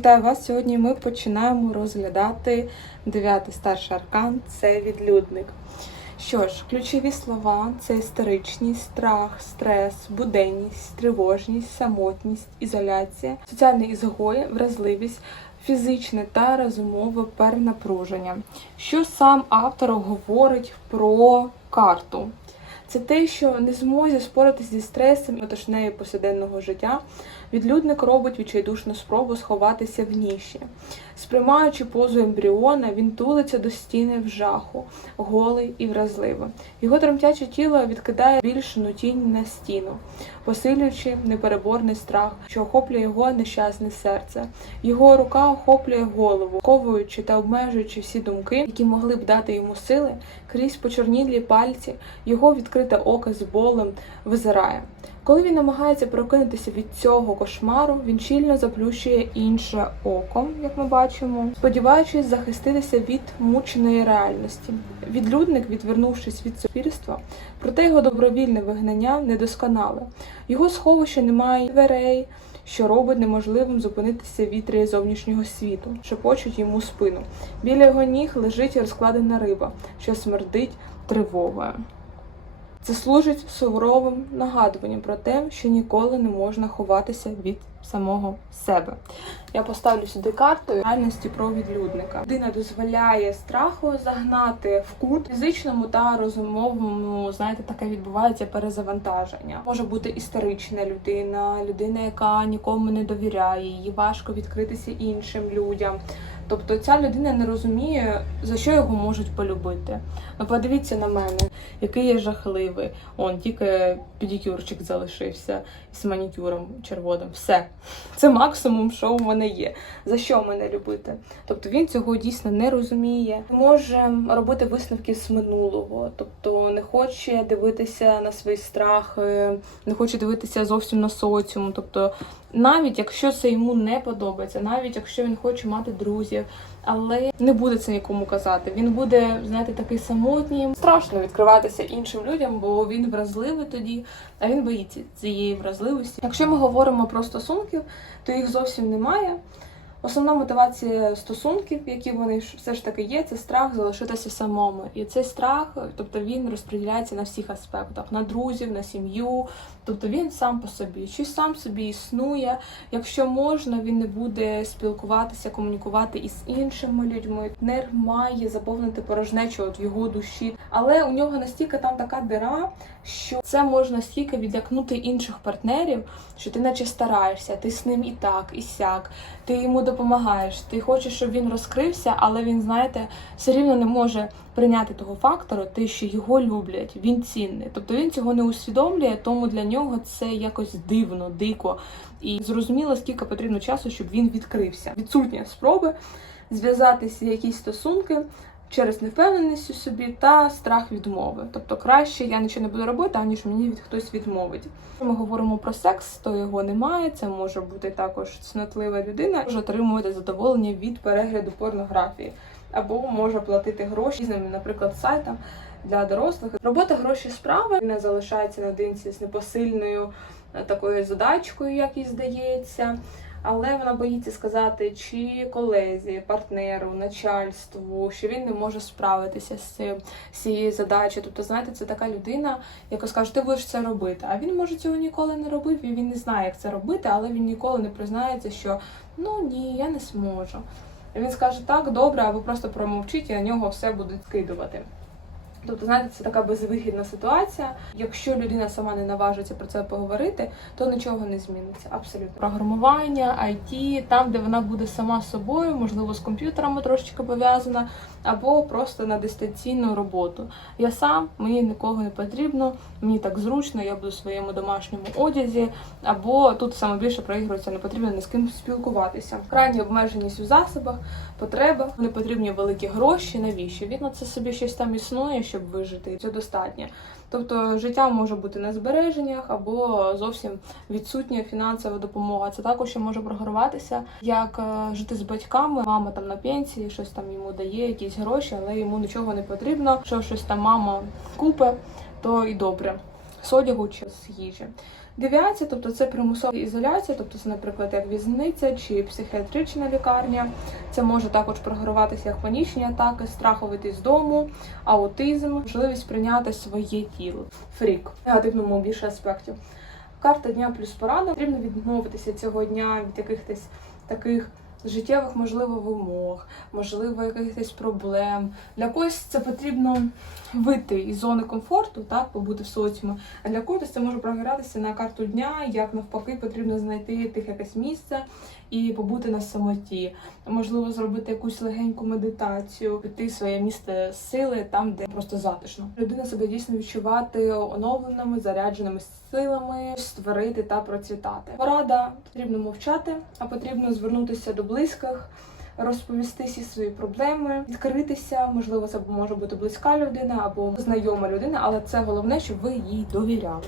Вітаю вас! Сьогодні ми починаємо розглядати дев'ятий старший аркан це відлюдник. Що ж, ключові слова це історичність, страх, стрес, буденність, тривожність, самотність, ізоляція, соціальний ізгой, вразливість, фізичне та розумове перенапруження. Що сам автор говорить про карту? Це те, що не змозі споритися зі стресом і отошнею повсякденного життя, відлюдник робить відчайдушну спробу сховатися в ніші. Сприймаючи позу ембріона, він тулиться до стіни в жаху, голий і вразливий. Його тремтяче тіло відкидає більшену тінь на стіну, посилюючи непереборний страх, що охоплює його нещасне серце. Його рука охоплює голову, ковуючи та обмежуючи всі думки, які могли б дати йому сили, крізь почорнілі пальці, його відкрите око з болем визирає. Коли він намагається прокинутися від цього кошмару, він щільно заплющує інше око, як ми бачимо, сподіваючись захиститися від мученої реальності. Відлюдник, відвернувшись від суспільства, проте його добровільне вигнання недосконале. Його сховище немає дверей, що робить неможливим зупинитися вітрі зовнішнього світу, шепочуть йому спину. Біля його ніг лежить розкладена риба, що смердить тривогою. Це служить суворовим нагадуванням про те, що ніколи не можна ховатися від самого себе. Я поставлю сюди карту реальності про відлюдника. Людина дозволяє страху загнати в кут фізичному та розумовому. Знаєте, таке відбувається перезавантаження. Може бути історична людина, людина, яка нікому не довіряє, їй важко відкритися іншим людям. Тобто ця людина не розуміє, за що його можуть полюбити. Ну, подивіться на мене, який я жахливий. Он тільки педикюрчик залишився з манікюром червоним. Все. Це максимум, що у мене є. За що мене любити? Тобто він цього дійсно не розуміє. Може робити висновки з минулого, тобто не хоче дивитися на свої страхи, не хоче дивитися зовсім на соціум. Тобто, навіть якщо це йому не подобається, навіть якщо він хоче мати друзів, але не буде це нікому казати. Він буде, знаєте, такий самотній. Страшно відкриватися іншим людям, бо він вразливий тоді, а він боїться цієї вразливості. Якщо ми говоримо про стосунків, то їх зовсім немає. Основна мотивація стосунків, які вони все ж таки є, це страх залишитися самому. І цей страх, тобто він розподіляється на всіх аспектах: на друзів, на сім'ю. Тобто він сам по собі, щось сам собі існує. Якщо можна, він не буде спілкуватися, комунікувати із іншими людьми. Нерв має заповнити порожнечу от в його душі. Але у нього настільки там така дира, що це можна настільки відлякнути інших партнерів, що ти наче стараєшся, ти з ним і так, і сяк, ти йому допомагаєш, ти хочеш, щоб він розкрився, але він, знаєте, все рівно не може прийняти того фактору, те, що його люблять, він цінний. Тобто він цього не усвідомлює, тому для нього це якось дивно, дико. І зрозуміло, скільки потрібно часу, щоб він відкрився. Відсутня спроби зв'язатися якісь стосунки через невпевненість у собі та страх відмови. Тобто краще я нічого не буду робити, аніж мені від хтось відмовить. Ми говоримо про секс, то його немає. Це може бути також цнотлива людина, може отримувати задоволення від перегляду порнографії, або може платити гроші різним, наприклад, сайтам. Для дорослих робота гроші справи не залишається наодинці з непосильною е, такою задачкою, як їй здається але вона боїться сказати чи колезі, партнеру, начальству, що він не може справитися з цим з цією задачею. Тобто, знаєте, це така людина, яка скаже, ти будеш це робити. А він може цього ніколи не робив, і він не знає, як це робити, але він ніколи не признається, що ну ні, я не зможу. Він скаже так, добре, або просто промовчить, і на нього все будуть скидувати. Тобто, знаєте, це така безвихідна ситуація. Якщо людина сама не наважиться про це поговорити, то нічого не зміниться. Абсолютно. Програмування, IT, там, де вона буде сама собою, можливо, з комп'ютерами трошечки пов'язана, або просто на дистанційну роботу. Я сам, мені нікого не потрібно, мені так зручно, я буду в своєму домашньому одязі, або тут саме більше проігрується, не потрібно ні з ким спілкуватися. Крайня обмеженість у засобах, потреба, не потрібні великі гроші. Навіщо? Він на це собі щось там існує, щоб вижити, це достатньо. Тобто життя може бути на збереженнях або зовсім відсутня фінансова допомога. Це також ще може програватися, як е, жити з батьками. Мама там на пенсії, щось там йому дає, якісь гроші, але йому нічого не потрібно. Що щось там мама купе, то і добре. З одягу чи з їжі. Девіація, тобто це примусова ізоляція, тобто це, наприклад, як в'язниця чи психіатрична лікарня. Це може також програватися як панічні атаки, страх вийти з дому, аутизм, можливість прийняти своє тіло. Фрік в негативному більше аспектів. Карта дня плюс порада. Потрібно відмовитися цього дня від якихось таких життєвих, можливо, вимог, можливо, якихось проблем. Для когось це потрібно вийти із зони комфорту, так, побути в соціумі. А для когось це може прогиратися на карту дня, як навпаки, потрібно знайти тих якесь місце і побути на самоті. Можливо, зробити якусь легеньку медитацію, піти в своє місце сили там, де просто затишно. Людина себе дійсно відчувати оновленими, зарядженими силами, створити та процвітати. Порада потрібно мовчати, а потрібно звернутися до близьких. Розповісти всі свої проблеми, відкритися. Можливо, це може бути близька людина або знайома людина, але це головне, щоб ви їй довіряли.